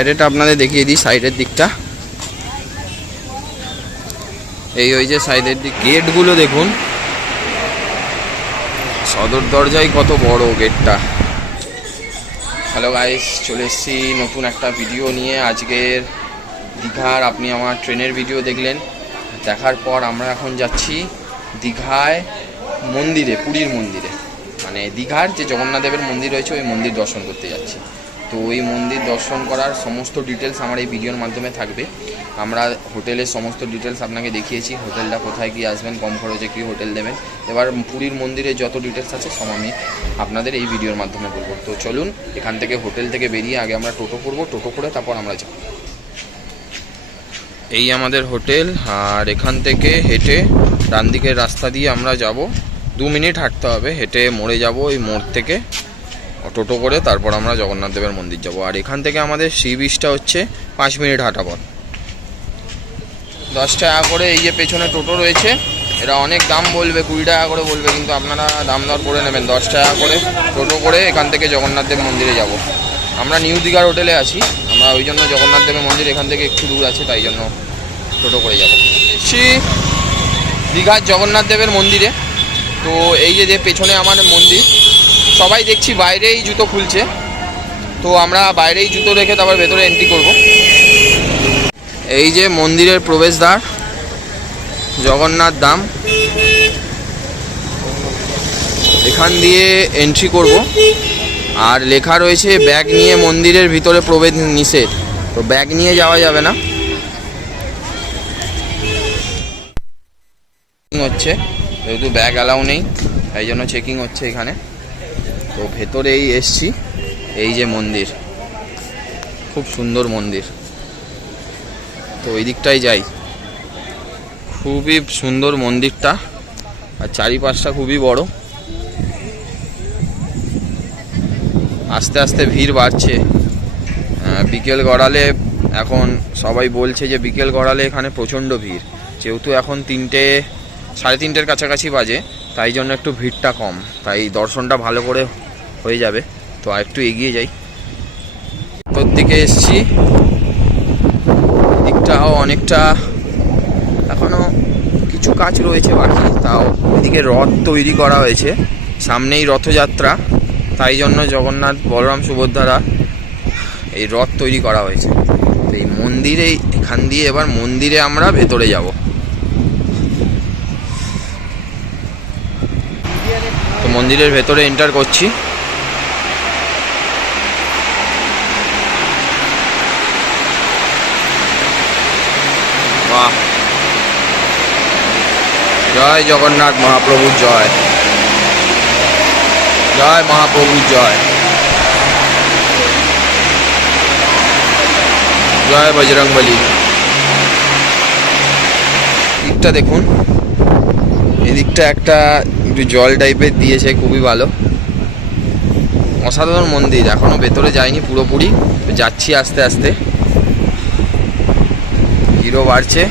বাইরেটা আপনাদের দেখিয়ে দিই, সাইডের দিকটা। এই ওই যে সাইডের দিক, গেটগুলো দেখুন, সদর দরজায় কত বড় গেটটা। হ্যালো গাইস, চলে এসেছি নতুন একটা ভিডিও নিয়ে। আজকের দীঘার, আপনি আমার ট্রেনের ভিডিও দেখলেন, দেখার পর আমরা এখন যাচ্ছি দীঘায় মন্দিরে, পুরীর মন্দিরে, মানে দীঘার যে জগন্নাথ দেবের মন্দির রয়েছে ওই মন্দির দর্শন করতে যাচ্ছি। তো ওই মন্দির দর্শন করার সমস্ত ডিটেলস আমার এই ভিডিওর মাধ্যমে থাকবে। আমরা হোটেলের সমস্ত ডিটেলস আপনাকে দেখিয়েছি, হোটেলটা কোথায় গিয়ে আসবেন, কম খরচে কী হোটেল দেবেন। এবার পুরীর মন্দিরে যত ডিটেলস আছে সব আমি আপনাদের এই ভিডিওর মাধ্যমে বলবো। তো চলুন, এখান থেকে হোটেল থেকে বেরিয়ে আগে আমরা টোটো করবো, টোটো করে তারপর আমরা যাব। এই আমাদের হোটেল, আর এখান থেকে হেঁটে ডান দিকের রাস্তা দিয়ে আমরা যাব। 2 মিনিট হাঁটতে হবে, হেঁটে মোড়ে যাব। ওই মোড় থেকে টোটো করে তারপর আমরা জগন্নাথ দেবের মন্দির যাব। আর এখান থেকে আমাদের সি বিচটা হচ্ছে 5 মিনিট হাঁটা পথ। 10 টাকা করে এই যে পেছনে টোটো রয়েছে, এরা অনেক দাম বলবে, 20 টাকা করে বলবে, কিন্তু আপনারা দাম দর করে নেবেন। 10 টাকা করে টোটো করে এখান থেকে জগন্নাথ দেব মন্দিরে যাব। আমরা নিউ দীঘার হোটেলে আছি, আমরা ওই জন্য জগন্নাথ দেবের মন্দির এখান থেকে একটু দূর আছে, তাই জন্য টোটো করে যাব। এসছি দীঘার জগন্নাথ দেবের মন্দিরে। তো এই যে পেছনে আমার মন্দির, সবাই দেখছি বাইরেই জুতো খুলছে, তো আমরা বাইরেই জুতো রেখে তারপর ভেতরে এন্ট্রি করব। এই যে মন্দিরের প্রবেশদ্বার, জগন্নাথ ধাম, এখান দিয়ে এন্ট্রি করব। আর লেখা রয়েছে ব্যাগ নিয়ে মন্দিরের ভিতরে প্রবেশ নিষেধ, তো ব্যাগ নিয়ে যাওয়া যাবে না। হচ্ছে যেহেতু ব্যাগ অ্যালাউ নেই, তাই জন্য চেকিং হচ্ছে এখানে। তো ভেতরেই এসছি, এই যে মন্দির, খুব সুন্দর মন্দির। তো ওই দিকটাই যাই, খুবই সুন্দর মন্দিরটা, আর চারিপাশটা খুবই বড়। আস্তে আস্তে ভিড় বাড়ছে, বিকেল গড়ালে, এখন সবাই বলছে যে বিকেল গড়ালে এখানে প্রচণ্ড ভিড়। যেহেতু এখন 3টে, 3:30-এর কাছাকাছি বাজে, তাই জন্য একটু ভিড়টা কম, তাই দর্শনটা ভালো করে হয়ে যাবে। তো আর একটু এগিয়ে যাই। তোর দিকে এসছি, দিকটাও অনেকটা এখনও কিছু কাজ রয়েছে বাকি, তাও এদিকে রথ তৈরি করা হয়েছে, সামনেই রথযাত্রা, তাই জন্য জগন্নাথ, বলরাম, সুভদ্রা এই রথ তৈরি করা হয়েছে। তো এই মন্দিরে, এখান দিয়ে এবার মন্দিরে আমরা ভেতরে যাব। তো মন্দিরের ভেতরে এন্টার করছি। বাহ, জয় জগন্নাথ মহাপ্রভুর জয়, জয় মহাপ্রভুর জয়, জয় বজরংবলী। দিকটা দেখুন, এদিকটা একটা একটু জল টাইপের দিয়েছে, খুবই ভালো, অসাধারণ মন্দির। এখনো ভেতরে যাইনি পুরোপুরি, যাচ্ছি আস্তে আস্তে, ভিড়ও বাড়ছে।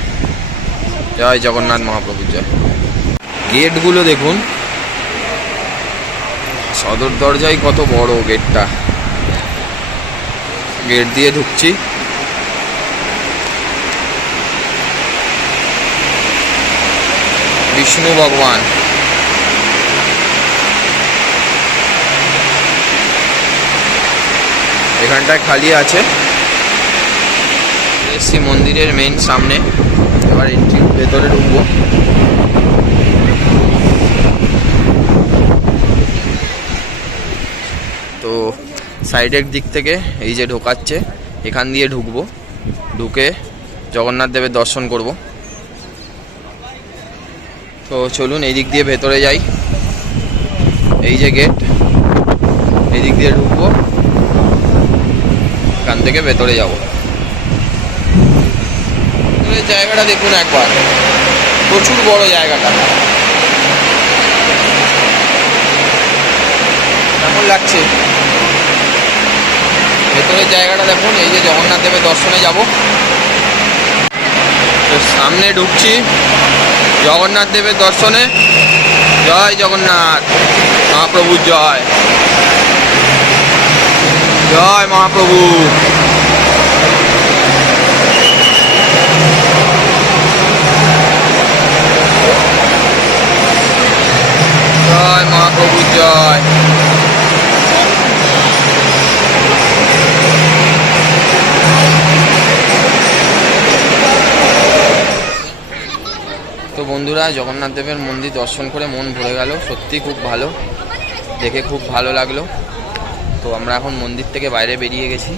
জয় জগন্নাথ মহাপ্রভুর জয়। গেটগুলো দেখুন, সদর দরজায় কত বড় গেটটা। গেট দিয়ে ঢুকছি, বিষ্ণু ভগবান, এখানটায় খালি আছে। এসছি মন্দিরের মেইন সামনে, এবার এন্ট্রি, ভেতরে ঢুকবো। তো সাইডের দিক থেকে এই যে ঢোকাচ্ছে, এখান দিয়ে ঢুকবো, ঢুকে জগন্নাথ দেবের দর্শন করব। তো চলুন এই দিক দিয়ে ভেতরে যাই। এই যে গেট, এই দিক দিয়ে ঢুকবো, এখান থেকে ভেতরে যাব। জায়গাটা দেখুন একবার, প্রচুর বড় জায়গাটা, কেমন লাগছে ভেতরের জায়গাটা দেখুন। এই যে জগন্নাথ দেবের দর্শনে যাব, তো সামনে ঢুকছি জগন্নাথ দেবের দর্শনে। জয় জগন্নাথ মহাপ্রভুর জয়, জয় মহাপ্রভু। জয়। তো বন্ধুরা, জগন্নাথ দেবের মন্দির দর্শন করে মন ভরে গেল, সত্যি খুব ভালো, দেখে খুব ভালো লাগলো। তো আমরা এখন মন্দির থেকে বাইরে বেরিয়ে গেছি।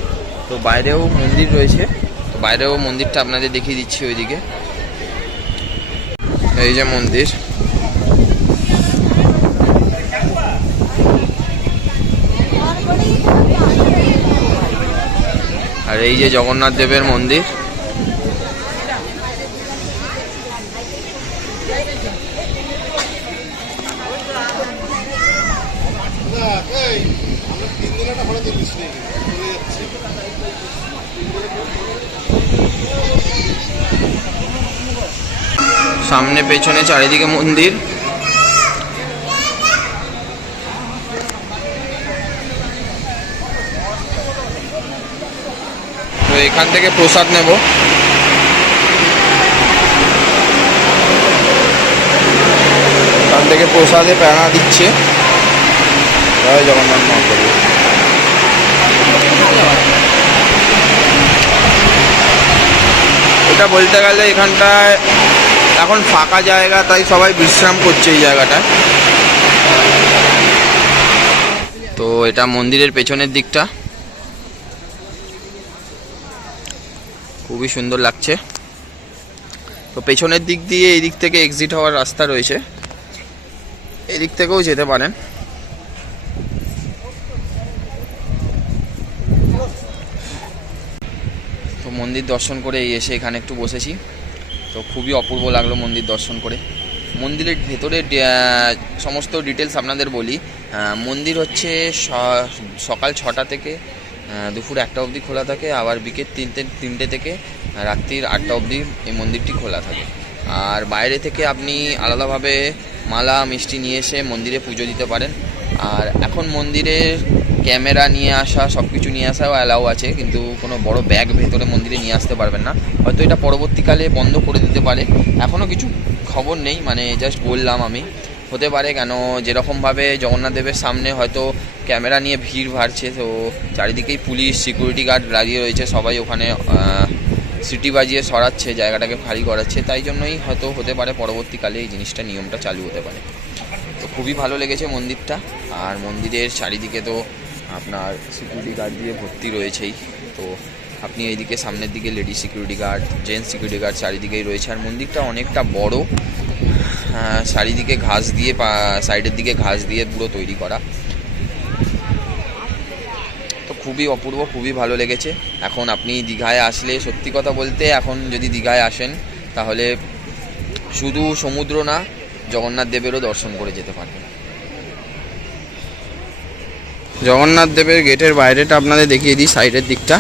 তো বাইরেও মন্দির রয়েছে, তো বাইরেও মন্দিরটা আপনাদের দেখিয়ে দিচ্ছি। ওইদিকে এই যে মন্দির, আর এই যে জগন্নাথ দেবের মন্দির। সামনে পেছনে চারিদিকে মন্দির। তো এখান থেকে প্রসাদ নেব। এখান থেকে প্রসাদে প্যারা দিচ্ছে। জয় জগন্নাথ মহাপ্রভু। এটা বলতে গেলে এখানটায় এখন ফাঁকা জায়গা, তাই সবাই বিশ্রাম করছে এই জায়গাটায়। তো এটা মন্দিরের পেছনের দিকটা, খুবই সুন্দর লাগছে। তো পেছনের দিক দিয়ে এই দিক থেকে এক্সিট হওয়ার রাস্তা রয়েছে, এই দিক থেকেও যেতে পারেন। তো মন্দির দর্শন করে এসে এখানে একটু বসেছি। তো খুবই অপূর্ব লাগলো মন্দির দর্শন করে। মন্দিরের ভেতরে সমস্ত ডিটেলস আপনাদের বলি। মন্দির হচ্ছে সকাল 6টা থেকে দুপুর 1টা অবধি খোলা থাকে, আবার বিকেল 3টে থেকে রাত্রির 8টা অবধি এই মন্দিরটি খোলা থাকে। আর বাইরে থেকে আপনি আলাদাভাবে মালা মিষ্টি নিয়ে এসে মন্দিরে পুজো দিতে পারেন। আর এখন মন্দিরের ক্যামেরা নিয়ে আসা, সব কিছু নিয়ে আসাও অ্যালাউ আছে, কিন্তু কোনো বড় ব্যাগ ভেতরে মন্দিরে নিয়ে আসতে পারবেন না। হয়তো এটা পরবর্তীকালে বন্ধ করে দিতে পারে, এখনও কিছু খবর নেই, মানে জাস্ট বললাম আমি। হতে পারে, কেন যেরকমভাবে জগন্নাথ দেবের সামনে হয়তো ক্যামেরা নিয়ে ভিড় বাড়ছে, তো চারিদিকেই পুলিশ সিকিউরিটি গার্ড লাগিয়ে রয়েছে, সবাই ওখানে সিটি বাজিয়ে সরাচ্ছে, জায়গাটাকে ভারী করাচ্ছে, তাই জন্যই হয়তো হতে পারে পরবর্তীকালে এই জিনিসটা, নিয়মটা চালু হতে পারে। তো খুবই ভালো লেগেছে মন্দিরটা। আর মন্দিরের চারিদিকে তো আপনার সিকিউরিটি গার্ড দিয়ে ভর্তি রয়েছেই। তো আপনি এইদিকে সামনের দিকে lady security guard, gents security guard চারিদিকেই রয়েছে। আর মন্দিরটা অনেকটা বড়, চারিদিকে ঘাস দিয়ে, সাইডের দিকে ঘাস দিয়ে পুরো তৈরি করা। তো খুবই অপূর্ব, খুবই ভালো লেগেছে। এখন আপনি দীঘায় আসলে, সত্যি কথা বলতে, এখন যদি দীঘায় আসেন তাহলে শুধু সমুদ্র না, জগন্নাথ দেবেরও দর্শন করে যেতে পারবেন। জগন্নাথ দেবের গেটের বাইরেটা আপনাদের দেখিয়ে দিই, সাইডের দিকটা।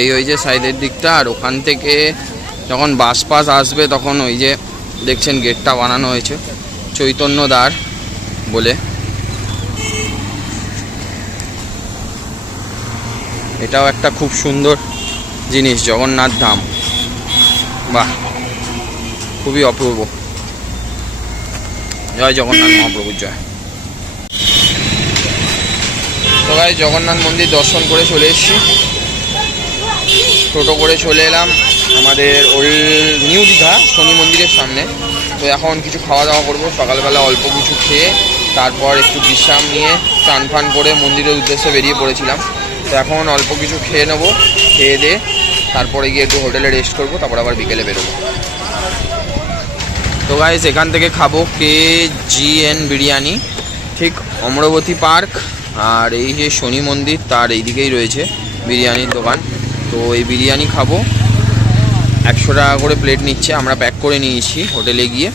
এই ওই যে সাইডের দিকটা। আর ওখান থেকে যখন বাস পাস আসবে তখন ওই যে দেখছেন গেটটা বানানো হয়েছে চৈতন্য দ্বার বলে। এটাও একটা খুব সুন্দর জিনিস, জগন্নাথ ধাম। বাহ, খুবই অপূর্ব। জয় জগন্নাথ মহাপ্রভুর জয়। তো ভাই, জগন্নাথ মন্দির দর্শন করে চলে এসেছি। টোটো করে চলে এলাম আমাদের ওল্ড নিউ দীঘা শনি মন্দিরের সামনে। তো এখন কিছু খাওয়া দাওয়া করবো, সকালবেলা অল্প কিছু খেয়ে তারপর একটু বিশ্রাম নিয়ে স্নান ফান করে মন্দিরের উদ্দেশ্যে বেরিয়ে পড়েছিলাম। তো এখন অল্প কিছু খেয়ে নেবো, খেয়ে দিয়ে তারপরে গিয়ে একটু হোটেলে রেস্ট করবো, তারপর আবার বিকেলে বেরোবো। তো গাইস, এখান থেকে খাবো KGN বিরিয়ানি, ঠিক অমরাবতী পার্ক আর এই যে শনি মন্দির তার এইদিকেই রয়েছে বিরিয়ানির দোকান। তো এই বিরিয়ানি খাবো, 100 টাকা করে প্লেট নিচ্ছে, আমরা প্যাক করে নিয়েছি, হোটেলে গিয়ে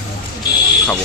খাবো।